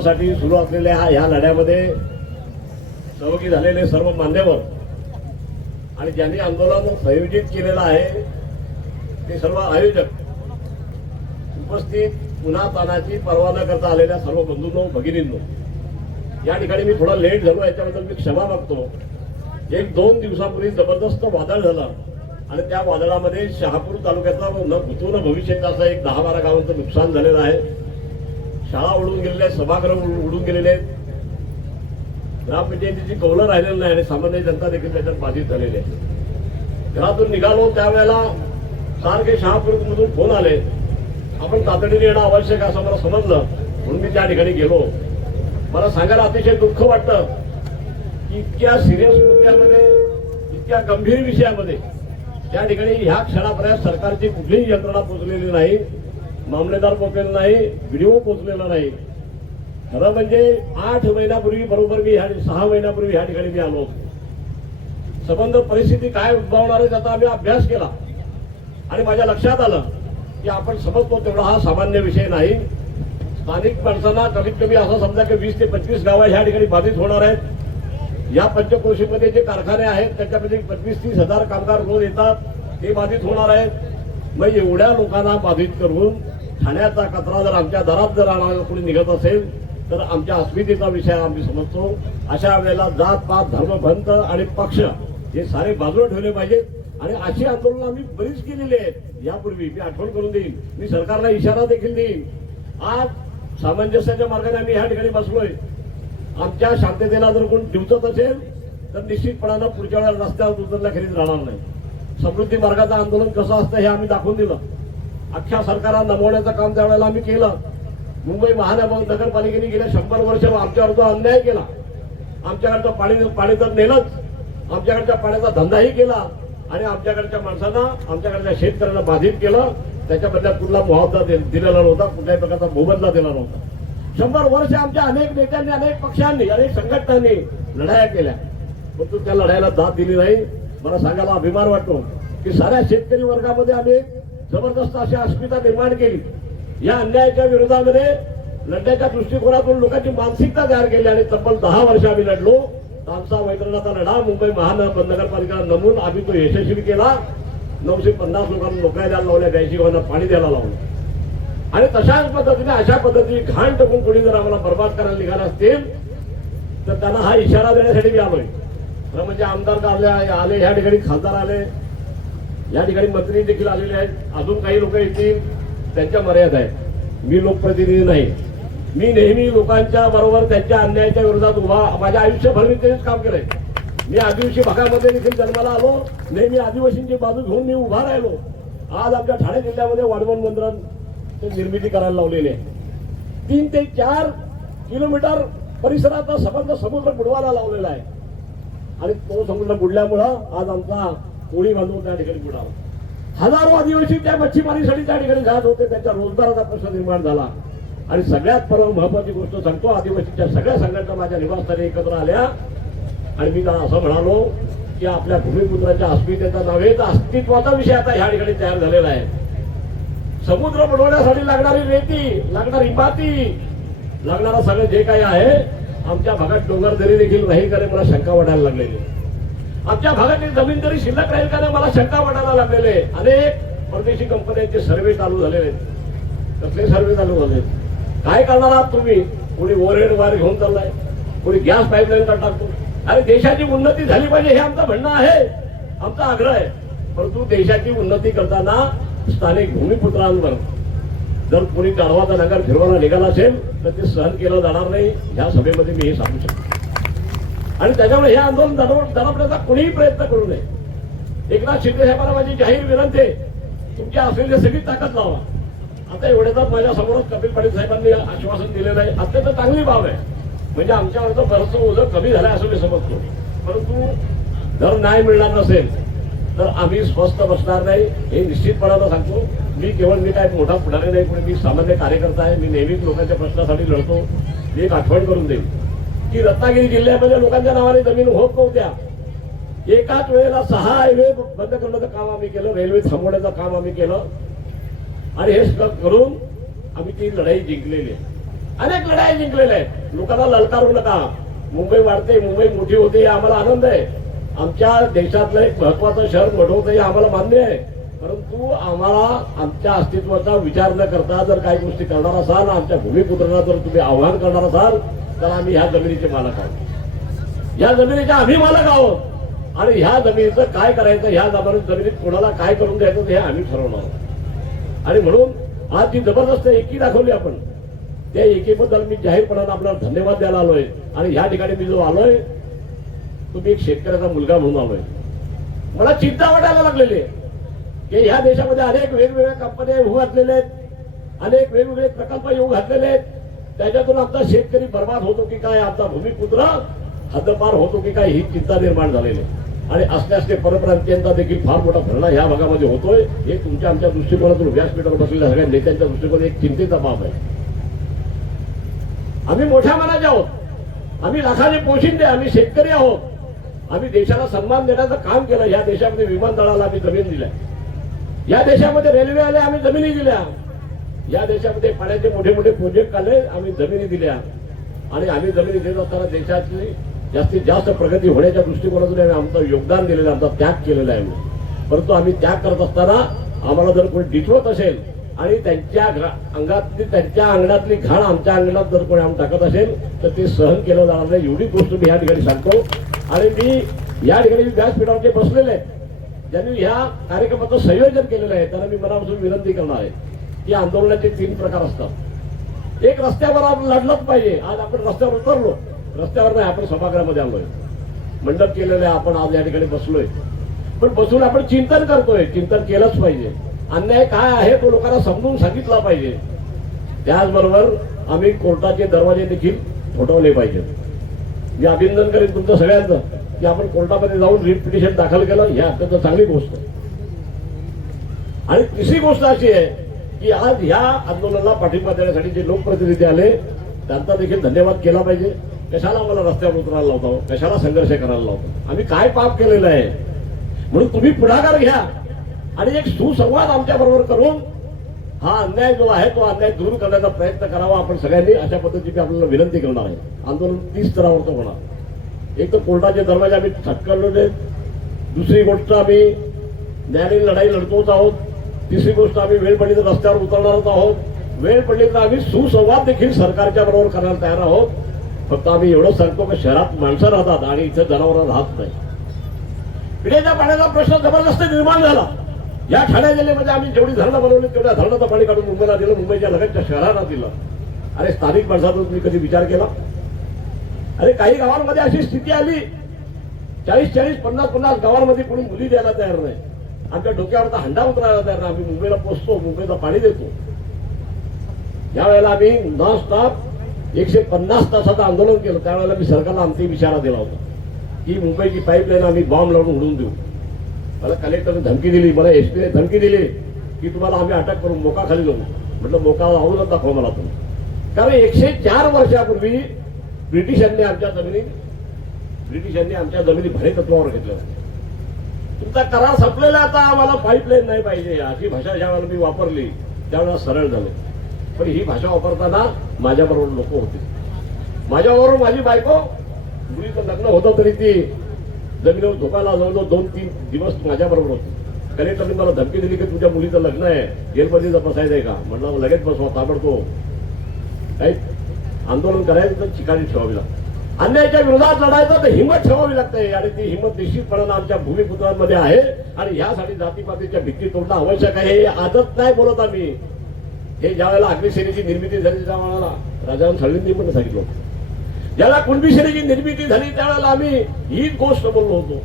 साठी सुरू असलेल्या ह्या ह्या लढ्यामध्ये सहभागी झालेले सर्व मान्यवर आणि ज्यांनी आंदोलन संयोजित केलेलं आहे ते सर्व आयोजक उपस्थित पुन्हा तानाची पर्वा न करता आलेल्या सर्व बंधूंनो भगिनींनो या ठिकाणी मी थोडा लेट झालो याच्याबद्दल मी क्षमा मागतो. एक दोन दिवसापूर्वी जबरदस्त वादळ झालं आणि त्या वादळामध्ये शहापूर तालुक्याचा न भूतून न असं एक दहा बारा गावांचं नुकसान झालेलं आहे. शाळा उडून गेलेल्या आहेत सभागृह उडून गेलेले आहेत. ग्रामपंचायतीची कौलं राहिलेलं नाही आणि सामान्य जनता देखील त्याच्यात बाधित झालेली आहे. घरातून निघालो त्यावेळेला सारखे शहापूरमधून फोन आले. आपण तातडीने येणं आवश्यक असं मला समजलं. म्हणून मी त्या ठिकाणी गेलो. मला सांगायला अतिशय दुःख वाटतं की इतक्या सिरियस मुद्द्यामध्ये इतक्या गंभीर विषयामध्ये त्या ठिकाणी ह्या क्षणापर्यंत सरकारची कुठलीही यंत्रणा पोचलेली नाही. मामलेदार पोचलेला नाही व्हिडिओ पोचलेला नाही. खरं म्हणजे आठ महिन्यापूर्वी बरोबर मी ह्या सहा महिन्यापूर्वी ह्या ठिकाणी मी आलो होतो. संबंध परिस्थिती काय उद्भवणार आहे त्याचा आम्ही अभ्यास केला. आणि माझ्या लक्षात आलं की आपण समजतो तेवढा हा सामान्य विषय नाही. स्थानिक माणसांना कमीत कमी असं समजा की वीस ते पंचवीस गावं ह्या ठिकाणी बाधित होणार आहेत. या पंचक्रोशीमध्ये जे कारखाने आहेत त्याच्यामध्ये पंचवीस तीस हजार कामगार रोज येतात ते बाधित होणार आहेत. मग एवढ्या लोकांना बाधित करून ठाण्याचा कचरा जर आमच्या दरात जर आणायला कोणी निघत असेल तर आमच्या अस्मितेचा विषय आम्ही समजतो. अशा वेळेला जात पात धर्म पंथ आणि पक्ष हे सारे बाजूला ठेवले पाहिजेत. आणि अशी आंदोलनं आम्ही बरीच केलेली आहेत. यापूर्वी मी आठवण करून देईन. मी सरकारला इशारा देखील देईन. आज सामंजस्याच्या मार्गाने आम्ही ह्या ठिकाणी बसलोय. आमच्या शांततेला जर कोण दिवचत असेल तर निश्चितपणानं पुढच्या वेळेला रस्त्यावर उतरल्याखेरीज राहणार नाही. समृद्धी मार्गाचं आंदोलन कसं असतं हे आम्ही दाखवून दिलं. अख्ख्या सरकारला नमवण्याचं काम त्यावेळेला आम्ही केलं मुंबई महानगर नगरपालिकेने गेल्या शंभर वर्ष आमच्यावर जो अन्याय केला आमच्याकडचं पाणी पाणी तर नेलंच आमच्याकडच्या पाण्याचा धंदाही केला आणि आमच्याकडच्या माणसांना आमच्याकडच्या शेतकऱ्यांना बाधित केलं त्याच्याबद्दल कुठला मुआवजा दे- दिलेला नव्हता कुठल्याही प्रकारचा मोबदला दिला नव्हता. शंभर वर्ष आमच्या अनेक नेत्यांनी अनेक पक्षांनी अनेक संघटनांनी लढाया केल्या. परंतु त्या लढाईला दाद दिली नाही. मला सांगायला अभिमान वाटतो की साऱ्या शेतकरी वर्गामध्ये आम्ही जबरदस्त अशी अस्मिता निर्माण केली. या अन्यायाच्या विरोधामध्ये लढण्याच्या दृष्टिकोनातून लोकांची मानसिकता तयार केली आणि तब्बल दहा वर्ष आम्ही लढलो. आमचा मैत्रिणाचा लढा मुंबई महानगरपालिका नमून आम्ही तो यशस्वी केला. नऊशे पन्नास लोकांना नोकऱ्या द्यायला लावल्या ब्याऐंशी लोकांना पाणी द्यायला लावलं. आणि तशाच पद्धतीने अशा पद्धतीने घाण टाकून कोणी जर आम्हाला बर्बाद करायला निघाला असतील तर त्यांना हा इशारा देण्यासाठी मी आलोय. खरं म्हणजे आमदार आले आले ह्या ठिकाणी खासदार आले. या ठिकाणी मंत्री देखील आलेले आहेत. अजून काही लोक येतील. त्यांच्या मर्यादा आहेत. मी लोकप्रतिनिधी नाही. मी नेहमी लोकांच्या बरोबर त्यांच्या अन्यायाच्या विरोधात उभा माझ्या आयुष्यभर मी तेच काम केलंय. मी आदिवासी भागामध्ये देखील जन्माला आलो. नेहमी आदिवासींची बाजू घेऊन मी उभा राहिलो. आज आमच्या ठाणे जिल्ह्यामध्ये वाढवण बंदरात ते निर्मिती करायला लावलेली आहे. तीन ते चार किलोमीटर परिसराचा संबंध समुद्र बुडवायला लावलेला आहे. आणि तो समुद्र बुडल्यामुळं आज आमचा कोळी बांधून त्या ठिकाणी बुडावं. हजारो आदिवासी त्या मच्छीमारीसाठी त्या ठिकाणी जात होते त्यांच्या रोजगाराचा प्रश्न निर्माण झाला. आणि सगळ्यात परम महत्वाची गोष्ट सांगतो आदिवासीच्या सगळ्या संघटना माझ्या निवासस्थानी एकत्र आल्या. आणि मी त्यांना असं म्हणालो की आपल्या भूमिपुत्राच्या अस्मितेचा नव्हे तर अस्तित्वाचा विषय आता ह्या ठिकाणी तयार झालेला आहे. समुद्र बनवण्यासाठी लागणारी रेती लागणारी माती लागणारं सगळं जे काही आहे आमच्या भागात डोंगर दरी देखील राहील करे मला शंका वाटायला लागलेली. आहे. आमच्या भागातली जमीन तरी शिल्लक राहील का नाही मला शंका वाटायला लागलेले आहे. अनेक परदेशी कंपन्यांचे सर्वे चालू झालेले आहेत. कसले सर्वे चालू झाले आहेत? काय करणार आहात तुम्ही? कोणी ओव्हरहेड वायर घेऊन चाललाय? कोणी गॅस पाईपलाईन टाकतो? अरे देशाची उन्नती झाली पाहिजे हे आमचं म्हणणं आहे. आमचा आग्रह आहे. परंतु देशाची उन्नती करताना स्थानिक भूमिपुत्रांवर जर कोणी गाढवाचा नगर फिरवायला निघाला असेल तर ते सहन केलं जाणार नाही. ह्या सभेमध्ये मी हे सांगू शकतो. आणि त्याच्यामुळे हे आंदोलन दडपण्याचा कोणीही प्रयत्न करू नये. एकनाथ शिंदे साहेबांना माझी जाहीर विनंती आहे तुमच्या असलेली सगळी ताकद लावा. आता एवढ्याच माझ्या समोरच कपिल पाटील साहेबांनी आश्वासन दिलेलं आहे. अत्यंत चांगली बाब आहे. म्हणजे आमच्यावरचं बरंच ओझं कमी झालंय असं मी समजतो. परंतु जर न्याय मिळणार नसेल तर आम्ही स्वस्थ बसणार नाही. हे निश्चितपणानं सांगतो. मी केवळ मी काय मोठा पुढारी नाही पण मी सामान्य कार्यकर्ता आहे. मी नेहमीच लोकांच्या प्रश्नासाठी लढतो. मी एक आठवण करून देईन. की रत्नागिरी जिल्ह्यामध्ये लोकांच्या नावाने जमीन होत नव्हत्या. एकाच वेळेला सहा हायवे बंद करण्याचं काम आम्ही केलं रेल्वे थांबवण्याचं काम आम्ही केलं. आणि हे सगळं करून आम्ही ती लढाई जिंकलेली आहे. अनेक लढाई जिंकलेल्या आहेत. लोकांना ललकारू नका. मुंबई वाढते मुंबई मोठी होते हे आम्हाला आनंद आहे. आमच्या देशातलं एक महत्वाचं शहर मोठं हे आम्हाला मान्य आहे. परंतु आम्हाला आमच्या अस्तित्वाचा विचार न करता जर काही गोष्टी करणार असाल आमच्या भूमिपुत्रांना जर तुम्ही आव्हान करणार असाल तर आम्ही ह्या जमिनीचे मालक आहोत. या जमिनीचे आम्ही मालक आहोत. आणि ह्या जमिनीचं काय करायचं ह्या जमिनीत जमिनीत कोणाला काय करून द्यायचं हे आम्ही ठरवणार आणि म्हणून आज जी जबरदस्त एकी दाखवली आपण त्या एकीबद्दल मी जाहीरपणानं आपल्याला धन्यवाद द्यायला आलोय. आणि ह्या ठिकाणी मी जो आलोय तो मी एक शेतकऱ्याचा मुलगा म्हणून आलोय. मला चिंता वाटायला लागलेली आहे. की ह्या देशामध्ये अनेक वेगवेगळ्या कंपन्या येऊ घातलेल्या आहेत अनेक वेगवेगळे प्रकल्प येऊ घातलेले आहेत. त्याच्यातून आता शेतकरी बर्बाद होतो की काय? आता भूमिपुत्र हद्दपार होतो की काय? ही चिंता निर्माण झालेली आहे. आणि असले असले परप्रांतीयांचा देखील फार मोठा भरणा ह्या भागामध्ये होतोय. हे तुमच्या आमच्या दृष्टिकोनातून व्यासपीठावर बसलेल्या सगळ्या नेत्यांच्या दृष्टिकोन एक चिंतेचा बाब आहे. आम्ही मोठ्या मनाचे आहोत. आम्ही लाखाने पोशिंदे आम्ही शेतकरी आहोत. आम्ही देशाला सन्मान देण्याचं काम केलं. या देशामध्ये विमानतळाला आम्ही जमीन दिल्या या देशामध्ये रेल्वे आल्या आम्ही जमिनी दिल्या. या देशामध्ये पाण्याचे मोठे मोठे प्रोजेक्ट आले आम्ही जमिनी दिल्या. आणि आम्ही जमिनी देत असताना देशाची जास्तीत जास्त प्रगती होण्याच्या दृष्टिकोनातून आम्ही आमचं योगदान दिलेलं आहे, आमचा त्याग केलेला आहे. परंतु आम्ही त्याग करत असताना आम्हाला जर कोणी डिटवत असेल आणि त्यांच्या अंगातली त्यांच्या अंगणातली घाण आमच्या अंगणात जर कोणी आम्ही टाकत असेल तर ते सहन केलं जाणार नाही. एवढी गोष्ट मी या ठिकाणी सांगतो. आणि मी या ठिकाणी व्यासपीठावरचे बसलेले आहेत ज्यांनी ह्या कार्यक्रमाचं संयोजन केलेलं आहे त्यांना मी मनापासून विनंती करणार आहे. या आंदोलनाचे तीन प्रकार असतात. एक रस्त्यावर आपण लढलंच पाहिजे. आज आपण रस्त्यावर उतरलो. रस्त्यावर नाही आपण सभागृहामध्ये आलोय. मंडप केलेलं आहे आपण आज या ठिकाणी बसलोय. पण बसून आपण चिंतन करतोय. चिंतन केलंच पाहिजे. अन्याय काय आहे तो लोकांना समजून सांगितला पाहिजे. त्याचबरोबर आम्ही कोर्टाचे दरवाजे देखील ठोठवले पाहिजेत. मी अभिनंदन करेन तुमचं सगळ्यांचं की आपण कोर्टामध्ये जाऊन रिट पिटिशन दाखल केलं. ही अत्यंत चांगली गोष्ट. आहे आणि तिसरी गोष्ट अशी आहे की आज ह्या आंदोलनाला पाठिंबा देण्यासाठी जे लोकप्रतिनिधी आले त्यांचा देखील धन्यवाद केला पाहिजे. कशाला आम्हाला रस्त्यावर उतरायला लावतो हो? कशाला संघर्ष करायला लावतो हो? आम्ही काय पाप केलेलं आहे? म्हणून तुम्ही पुढाकार घ्या. आणि एक सुसंवाद आमच्या बरोबर करून हा अन्याय जो आहे तो अन्याय दूर करण्याचा प्रयत्न करावा. आपण सगळ्यांनी अशा पद्धतीची आपल्याला विनंती करणार आहे. आंदोलन तीस स्तरावरचं होणार. एक तर कोर्टाचे दरवाजे आम्ही ठटकवलेले दुसरी गोष्ट आम्ही न्यायालयीन लढाई लढतोच आहोत. तिसरी गोष्ट आम्ही वेळ पडली तर रस्त्यावर उतरणारच आहोत. वेळ पडली तर आम्ही सुसंवाद देखील सरकारच्या बरोबर करायला तयार आहोत. फक्त आम्ही एवढं सांगतो की शहरात माणसं राहतात आणि इथे जनावरं राहत नाही. पिण्याच्या पाण्याचा प्रश्न जबरदस्त निर्माण झाला. या ठाणे जिल्ह्यामध्ये म्हणजे आम्ही जेवढी धरणं बनवली तेवढ्या धरणाचं पाणी काढून मुंबईला दिलं मुंबईच्या लगतच्या शहरांना दिलं. अरे स्थानिक माणसाचा तुम्ही कधी विचार केला? अरे काही गावांमध्ये अशी स्थिती आली. चाळीस चाळीस पन्नास पन्नास गावांमध्ये कोणी मुली द्यायला तयार नाही. आमच्या डोक्यावरचा हंडा उतरायला तयार आम्ही मुंबईला पोचतो मुंबईला पाणी देतो. यावेळेला आम्ही नॉन स्टॉप एकशे पन्नास तासाचं आंदोलन केलं. त्यावेळेला मी सरकारला आमचा इशारा दिला होता की मुंबईची पाईपलाईन आम्ही बॉम्ब लावून उडून देऊ. मला कलेक्टरने धमकी दिली मला एसपीने धमकी दिली की तुम्हाला आम्ही अटक करून मोका खाली जाऊ. म्हटलं मोका लावूनच दाखवा हो मला तुम्ही? कारण एकशे चार वर्षापूर्वी ब्रिटिशांनी आमच्या जमिनी ब्रिटिशांनी आमच्या जमिनी भरे तत्वावर घेतल्या होत्या. तुमचा करार संपलेला आता आम्हाला पाईपलाईन नाही पाहिजे. अशी भाषा ज्या वेळेला मी वापरली त्यावेळेला सरळ झाले. पण ही भाषा वापरताना माझ्याबरोबर लोक होते. माझ्याबरोबर माझी बायको मुलीचं लग्न होतं तरी ती जमिनीवर झोपायला जवळजवळ दोन तीन दिवस माझ्याबरोबर होती. कलेक्टरने मला धमकी दिली की तुझ्या मुलीचं लग्न आहे. जेलमध्ये बसायचं आहे का? म्हटलं लगेच बसवा ताबडतो काही आंदोलन करायचं तर ठिकाणी ठेवावी लागते. अन्यायाच्या विरोधात लढायचं तर हिंमत ठेवावी लागते. आणि ती हिंमत निश्चितपणानं आमच्या भूमिपुत्रांमध्ये आहे. आणि यासाठी जातीपातीच्या भीती तोडणं आवश्यक आहे. हे आजच नाही बोलत आम्ही. हे ज्या वेळेला अग्निसेनेची निर्मिती झाली त्या वेळेला राजाराम साळवींनी पण सांगितलं होतं. ज्याला कुणबी सेनेची निर्मिती झाली त्यावेळेला आम्ही हीच गोष्ट बोललो होतो.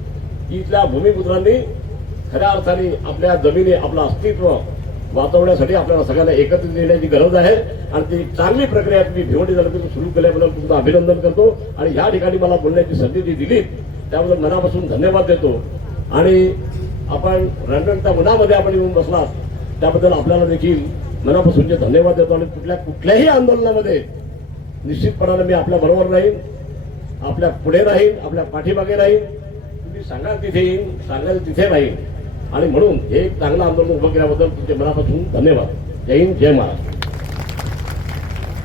की इथल्या भूमिपुत्रांनी खऱ्या अर्थाने आपल्या जमिनी आपलं अस्तित्व वाचवण्यासाठी आपल्याला सगळ्यांना एकत्रित येण्याची गरज आहे. आणि ती चांगली प्रक्रिया तुम्ही भिवंडी तालुक्यातून सुरू केल्याबद्दल तुमचं अभिनंदन करतो. आणि या ठिकाणी मला बोलण्याची संधी जी दिली. त्याबद्दल मनापासून धन्यवाद देतो. आणि आपण रणरणच्या मनामध्ये आपण येऊन बसलात त्याबद्दल आपल्याला देखील मनापासूनचे धन्यवाद देतो. आणि कुठल्या कुठल्याही आंदोलनामध्ये निश्चितपणाने मी आपल्या बरोबर राहीन आपल्या पुढे राहीन आपल्या पाठीमागे राहीन. तुम्ही सांगाल तिथे येईन सांगाल तिथे राहीन. आणि म्हणून हे एक चांगलं आंदोलन उभं केल्याबद्दल तुमचे मनापासून धन्यवाद. जय हिंद जय महाराष्ट्र.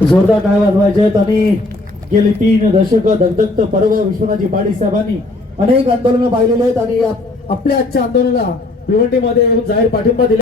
जोरदार टाळ्या वाजवायचे आहेत आणि गेली तीन दशक धगधगत पर्व विश्वनाथजी पाडी साहेबांनी अनेक आंदोलनं पाहिलेले आहेत आणि आपल्या आजच्या आंदोलनाला भिवंडीमध्ये जाहीर पाठिंबा दिला